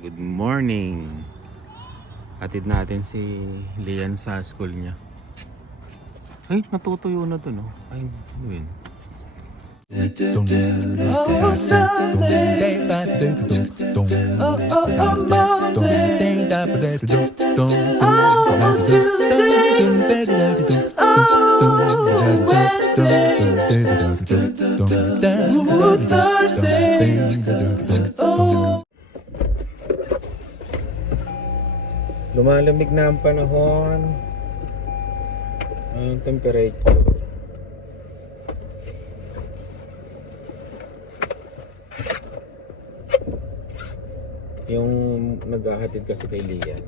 Good morning. Atid natin si Lian sa school niya. Ay, natutuyo na to, no? Ay? Oh. Oh, oh, oh. Oh. Oh, Thursday. Oh. Lumalamig na ang panahon. Ang temperature. Yung naghahatid kasi kay Lian,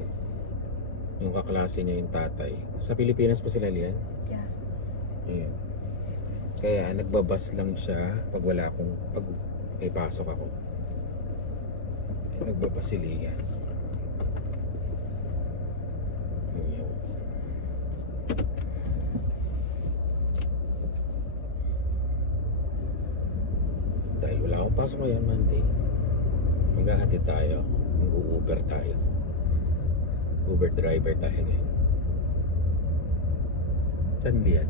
yung kaklase niya yung tatay. Sa Pilipinas pa sila Lian? Yeah. Ayun. Kaya nagbabas lang siya pag wala akong, pag may pasok ako. Nagbabas si Lian. Ayun. Dahil wala akong pasok ngayon Monday, maghahatid tayo. Mag-Uber tayo. Uber driver tayo ngayon. Saan diyan?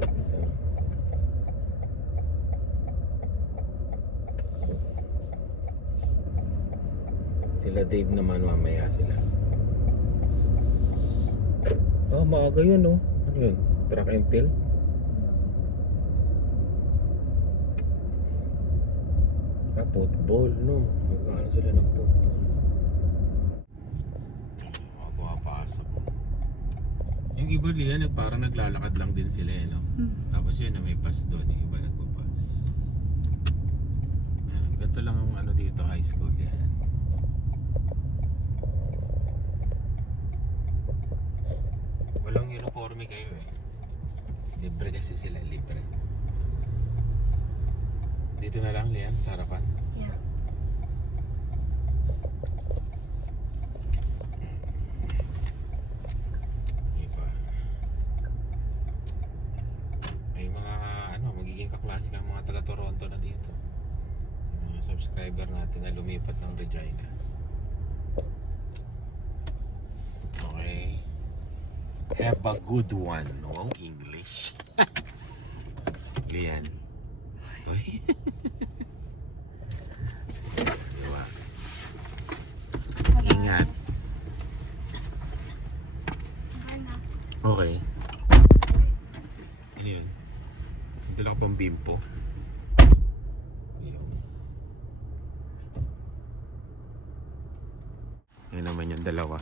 Ito. Sila Dave naman mamaya sila. Oh, maaga yun oh. Ano yun? Track and field? Ah, football, no? Magkano sila ng football? Oh, pumapasok. Yung iba liyan, eh, parang naglalakad lang din sila, eh, no? Tapos yun, may pass doon, yung iba nagpapass. Ayan, ganito lang ang ano dito, high school yan. Walang uniforme kayo eh. Libre kasi sila, libre. Dito na lang, Lian, sa harapan. Yeah. Iba. May mga ano, magiging kaklase kang mga taga Toronto na dito. Yung Mga subscriber natin na lumipat ng Regina. Okay. Have a good one, no? English. Lian. Uy. Ingat. Okay. Ano yun? Hindi lang pang bimpo. Yun naman yung dalawa.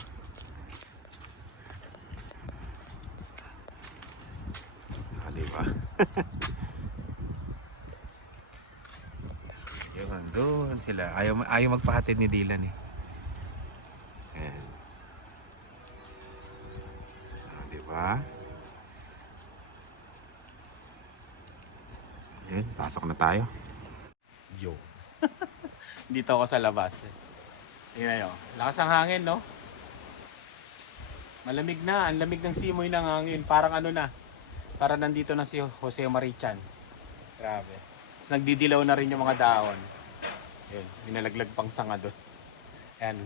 Ah, diba? Yun, doon sila. Ayaw, ayaw magpahatid ni Dylan eh. Ayan. Ah, diba? Yun, pasok na tayo. Yo. Dito ako sa labas. Eh. Tingnan nyo. Lakas ang hangin, no? Malamig na. Ang lamig ng simoy ng hangin. Parang ano na. Parang nandito na si Jose Marichan. Grabe. Nagdidilaw na rin yung mga daon. Yun. Binalaglag pang sanga doon. Ayan.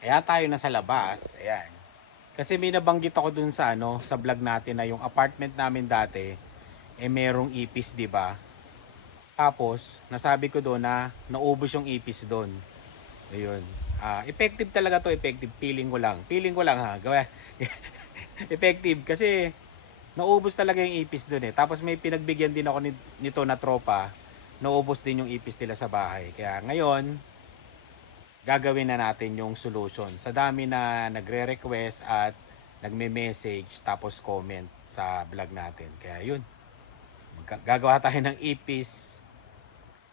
Kaya tayo na sa labas. Ayan. Kasi may nabanggit ako dun sa ano, sa vlog natin na yung apartment namin dati, eh merong ipis, di ba? Tapos, nasabi ko doon na naubos yung ipis doon. Ayun. Ah, effective talaga to, effective. Feeling ko lang. Feeling ko lang ha. Gawa. effective kasi naubos talaga yung ipis doon eh. Tapos may pinagbigyan din ako ni- nito na tropa. Naubos din yung ipis nila sa bahay. Kaya ngayon, gagawin na natin yung solution. Sa dami na nagre-request at nagme-message tapos comment sa vlog natin. Kaya yun. Gagawa tayo ng ipis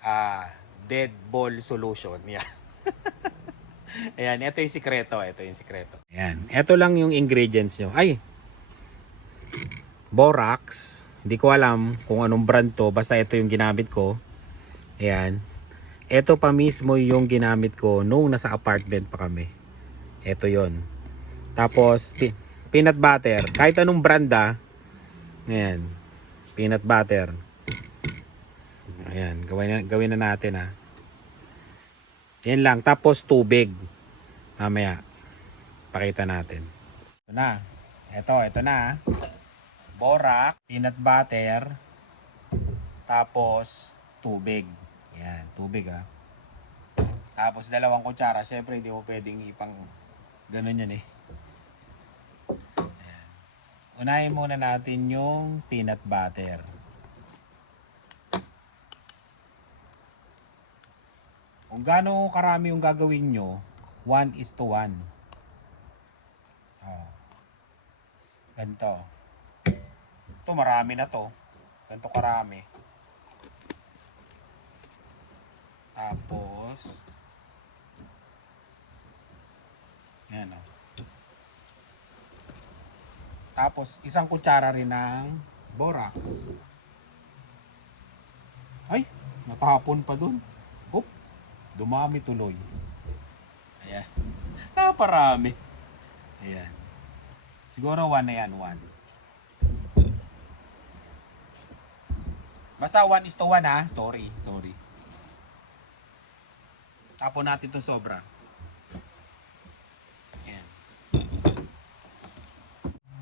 ah dead ball solution. Yeah. Ayan, ito yung sikreto. Ito yung sikreto. Ayan, ito lang yung ingredients nyo. Ay! Borax. Hindi ko alam kung anong brand to. Basta ito yung ginamit ko. Ayan. Ito pa mismo yung ginamit ko nung nasa apartment pa kami. Ito yon. Tapos, pi- peanut butter. Kahit anong brand ah. Ayan. Peanut butter. Ayan. Gawin na, gawin na natin ah. Yan lang. Tapos tubig. Mamaya, pakita natin. Ito na. Ito, ito na. Borak, peanut butter, tapos tubig. Yan, tubig ah. Tapos dalawang kutsara. Siyempre, hindi mo pwedeng ipang ganun yan eh. Ayan. Unahin muna natin yung peanut butter. Kung gaano karami yung gagawin nyo, 1 is to 1. Oh. Ganito. Ito marami na to. Ganito karami. Tapos, yan o. Tapos, isang kutsara rin ng borax. Ay, natapon pa dun. Oop, dumami tuloy. Ayan. Naparami. Ayan. Siguro one na yan, one. Basta one is to one ha. Sorry, sorry. Tapon natin itong sobra. Ayan.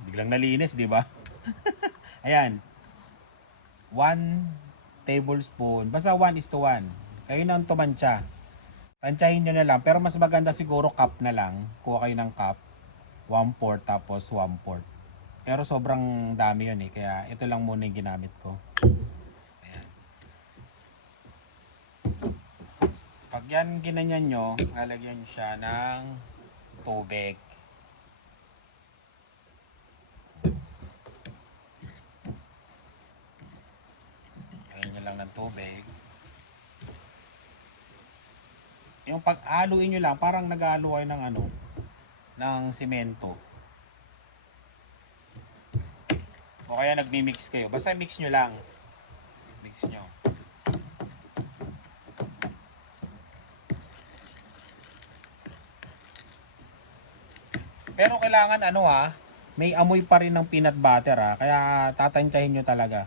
Biglang nalinis, di ba? Ayan. One tablespoon. Basta one is to one. Kayo nang tumansya. Tansyahin nyo na lang. Pero mas maganda siguro cup na lang. Kuha kayo ng cup. One fourth tapos one fourth. Pero sobrang dami yun eh. Kaya ito lang muna yung ginamit ko. Pag yan ginanyan nyo, lalagyan nyo siya ng tubig. Lagyan nyo lang ng tubig. Yung pag-aluin nyo lang, parang nag-alo kayo ng ano, ng simento. O kaya nagmi-mix kayo. Basta mix nyo lang. Mix nyo. Pero kailangan ano ha, may amoy pa rin ng peanut butter ha. Kaya tatantyahin nyo talaga.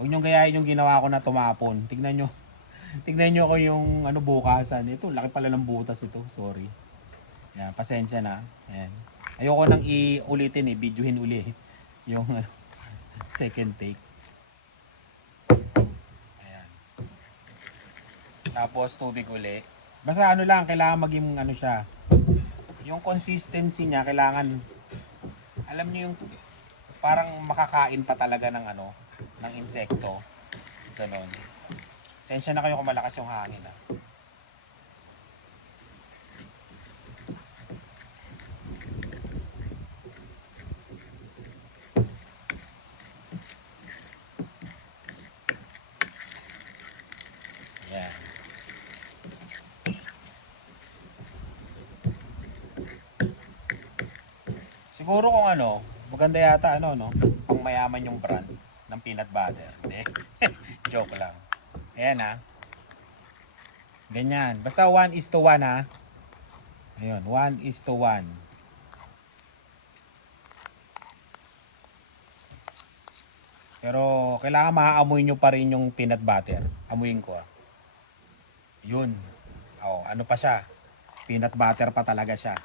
Huwag nyo gayahin yung ginawa ko na tumapon. Tignan nyo. Tignan nyo ko yung ano bukasan. Ito, laki pala ng butas ito. Sorry. Yan, pasensya na. Ayan. Ayoko nang iulitin eh, videohin uli yung ano, second take. Ayan. Tapos tubig uli. Basta ano lang, kailangan maging ano siya. Yung consistency niya, kailangan, alam niyo yung, parang makakain pa talaga ng ano, ng insekto. Ganon. Sensya na kayo kung malakas yung hangin ah. Yan. Siguro kung ano, maganda yata ano no, pang mayaman yung brand ng peanut butter. Hindi. Joke lang. Ayan ha. Ganyan. Basta 1 is to 1 ha. Ayun, 1 is to 1. Pero kailangan maaamoy nyo pa rin yung peanut butter. Amuyin ko ah. Yun. Oh, ano pa siya? Peanut butter pa talaga siya.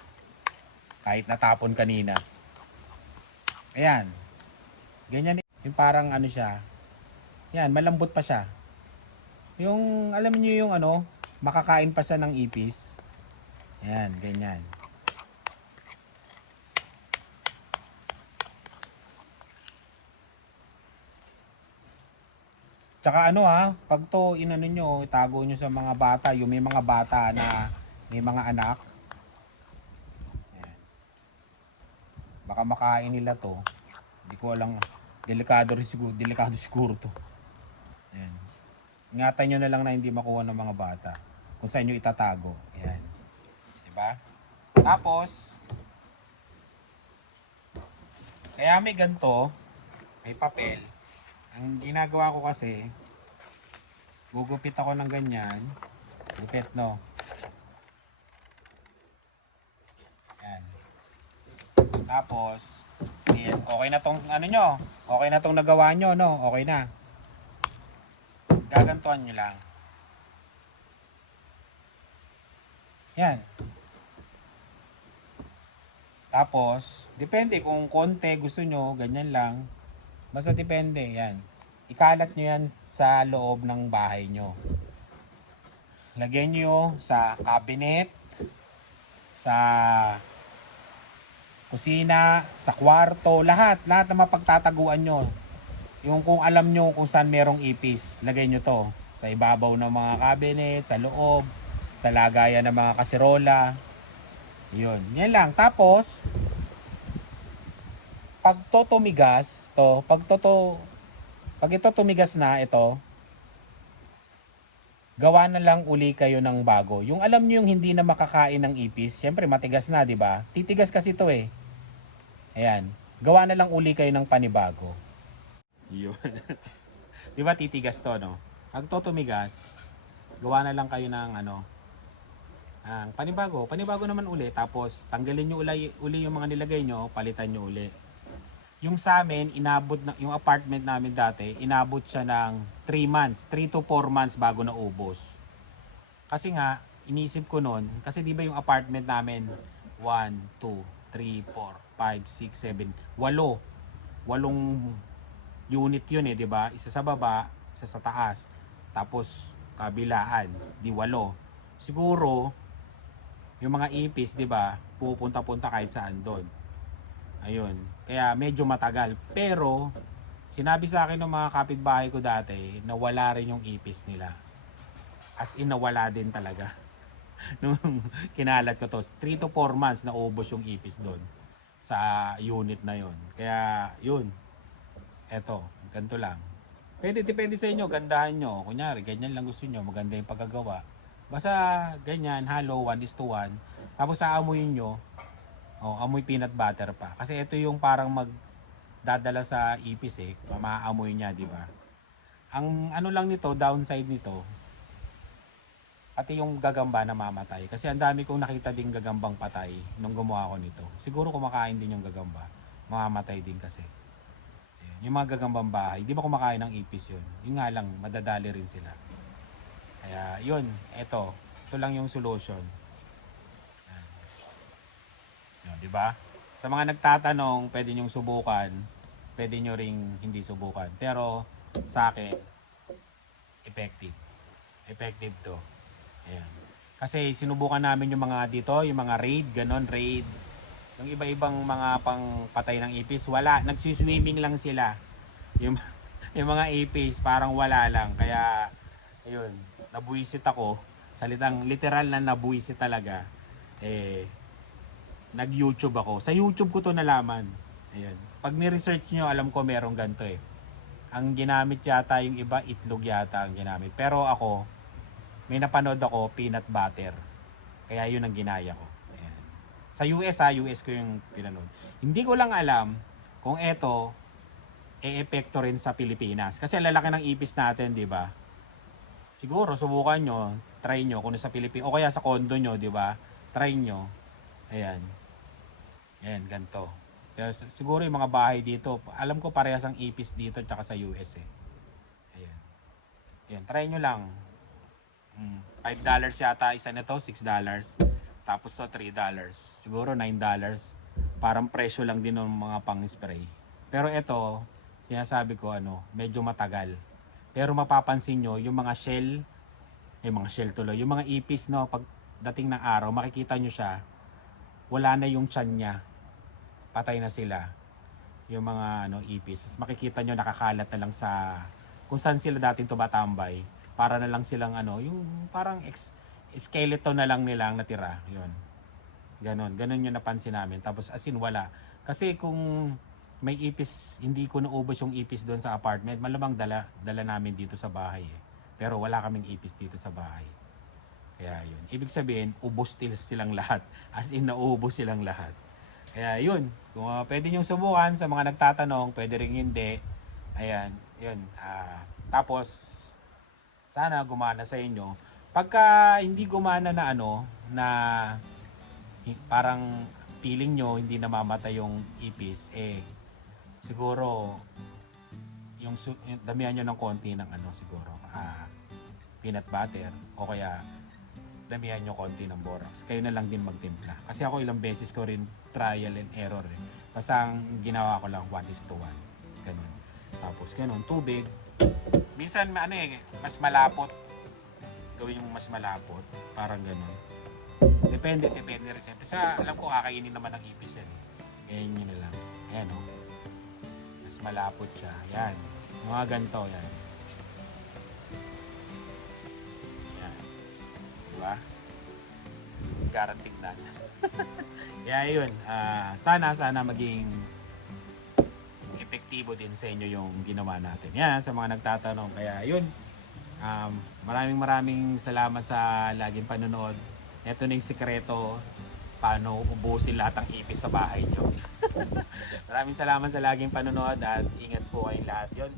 Kahit natapon kanina. Ayan. Ganyan yung parang ano siya. Yan, malambot pa siya. Yung, alam niyo yung ano, makakain pa siya ng ipis. Ayan, ganyan. Tsaka ano ha, pag to inano nyo, itago nyo sa mga bata, yung may mga bata na may mga anak. Makain nila to. Hindi ko alam. Delikado rin siguro, delikado siguro to. Ayan. Ingatan nyo na lang na hindi makuha ng mga bata. Kung saan nyo itatago. Ayan. Diba? Tapos, kaya may ganito, may papel. Ang ginagawa ko kasi, gugupit ako ng ganyan. Gupit, no? Tapos, yan. okay na tong ano nyo. Okay na tong nagawa nyo, no? Okay na. Gagantuan nyo lang. Yan. Tapos, depende kung konti gusto nyo, ganyan lang. Basta depende, yan. Ikalat nyo yan sa loob ng bahay nyo. Lagyan nyo sa cabinet, sa kusina, sa kwarto, lahat. Lahat na mapagtataguan nyo. Yung kung alam nyo kung saan merong ipis, lagay nyo to. Sa ibabaw ng mga cabinet, sa loob, sa lagayan ng mga kaserola. Yun. Yan lang. Tapos, pag to tumigas, to, pag to, to pag ito tumigas na, ito, gawa na lang uli kayo ng bago. Yung alam nyo yung hindi na makakain ng ipis, syempre matigas na, di ba? Titigas kasi to eh. Ayan. Gawa na lang uli kayo ng panibago. Yun. di ba titigas to, no? Pag to tumigas, gawa na lang kayo ng ano, ang panibago. Panibago naman uli. Tapos, tanggalin nyo uli, uli yung mga nilagay nyo, palitan nyo uli. Yung sa amin, inabot na, yung apartment namin dati, inabot siya ng 3 months, 3 to 4 months bago na ubos. Kasi nga, inisip ko noon, kasi di ba yung apartment namin, 1, 2, 3, 4, 5, 6, 7, 8. Walong unit yun eh, di ba? Isa sa baba, isa sa taas. Tapos, kabilaan, di walo. Siguro, yung mga ipis, di ba, pupunta-punta kahit saan doon. Ayun. Kaya medyo matagal. Pero, sinabi sa akin ng mga kapitbahay ko dati na wala rin yung ipis nila. As in, nawala din talaga. Nung kinalat ko to, 3 to 4 months na ubos yung ipis doon sa unit na yon. Kaya, yun. Eto, ganito lang. Pwede, depende sa inyo, gandahan nyo. Kunyari, ganyan lang gusto nyo, maganda yung pagkagawa. Basta ganyan, halo, 1 is to 1. Tapos aamuyin nyo, oh, amoy peanut butter pa. Kasi ito yung parang mag dadala sa ipis eh, maaamoy niya, di ba? Ang ano lang nito, downside nito, pati yung gagamba na mamatay. Kasi ang dami kong nakita ding gagambang patay nung gumawa ko nito. Siguro kumakain din yung gagamba. Mamamatay din kasi. Ayan. Yung mga gagambang bahay, di ba kumakain ng ipis yun? Yun nga lang, madadali rin sila. Kaya yun, eto. Ito lang yung solution. Ayan. Yun, di ba? Sa mga nagtatanong, pwede nyong subukan. Pwede nyo ring hindi subukan. Pero sa akin, effective. Effective to. Ayan. Kasi sinubukan namin yung mga dito, yung mga raid, ganon, raid. Yung iba-ibang mga pang patay ng ipis, wala. Nagsiswimming lang sila. Yung, yung mga ipis, parang wala lang. Kaya, ayun, nabuisit ako. Salitang literal na nabuisit talaga. Eh, nag-YouTube ako. Sa YouTube ko to nalaman. Ayan. Pag ni-research nyo, alam ko merong ganito eh. Ang ginamit yata yung iba, itlog yata ang ginamit. Pero ako, may napanood ako, peanut butter. Kaya yun ang ginaya ko. Ayan. Sa US ha, US ko yung pinanood. Hindi ko lang alam kung eto, e-epekto rin sa Pilipinas. Kasi lalaki ng ipis natin, di ba? Siguro, subukan nyo, try nyo kung sa Pilipinas, o kaya sa condo nyo, di ba? Try nyo. Ayan. Ayan, ganito. S- siguro yung mga bahay dito, alam ko parehas ang ipis dito tsaka sa US eh. Ayan. Ayan, try nyo lang. Mm, $5 yata isa nito, $6. Tapos to $3. Siguro $9. Parang presyo lang din ng mga pang-spray. Pero ito, sinasabi ko ano, medyo matagal. Pero mapapansin nyo, yung mga shell, yung mga shell tuloy, yung mga ipis no, pag dating ng araw, makikita nyo siya, wala na yung tiyan niya. Patay na sila. Yung mga ano, ipis. Makikita nyo nakakalat na lang sa kung saan sila dating tumatambay. Para na lang silang ano, yung parang ex, skeleton na lang nilang natira. Yun. Ganon. Ganon yung napansin namin. Tapos as in wala. Kasi kung may ipis, hindi ko naubos yung ipis doon sa apartment, malamang dala, dala namin dito sa bahay eh. Pero wala kaming ipis dito sa bahay. Kaya yun. Ibig sabihin, ubos silang lahat. As in, naubos silang lahat. Kaya yun. Kung uh, pwede nyo subukan sa mga nagtatanong, pwede rin hindi. Ayan. Yun. Ah, tapos, sana gumana sa inyo. Pagka hindi gumana na ano, na parang feeling nyo hindi namamatay yung ipis, eh, siguro, yung, yung damihan nyo ng konti ng ano siguro, ah, peanut butter, o kaya damihan nyo konti ng borax. Kayo na lang din magtimpla. Kasi ako ilang beses ko rin trial and error eh. Basta ang ginawa ko lang 1 is to 1. Ganun. Tapos ganun, tubig. Minsan ano eh, mas malapot. Gawin yung mas malapot. Parang ganun. Depende, depende rin siyempre. Sa alam ko kakainin naman ng ipis yan eh. Ganyan nyo na lang. Ayan o. Mas malapot siya. Yan. Mga ganito yan. Yan. Diba? Garanting na. Kaya yun. ah, sana, sana maging epektibo din sa inyo yung ginawa natin. Yan, sa mga nagtatanong. Kaya yun. Um, maraming maraming salamat sa laging panonood. Ito na yung sikreto paano ubusin lahat ng ipis sa bahay nyo. maraming salamat sa laging panonood at ingat po kayong lahat. Yun.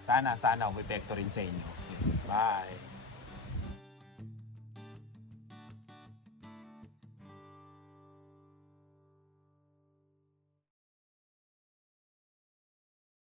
Sana, sana umepekto rin sa inyo. Bye.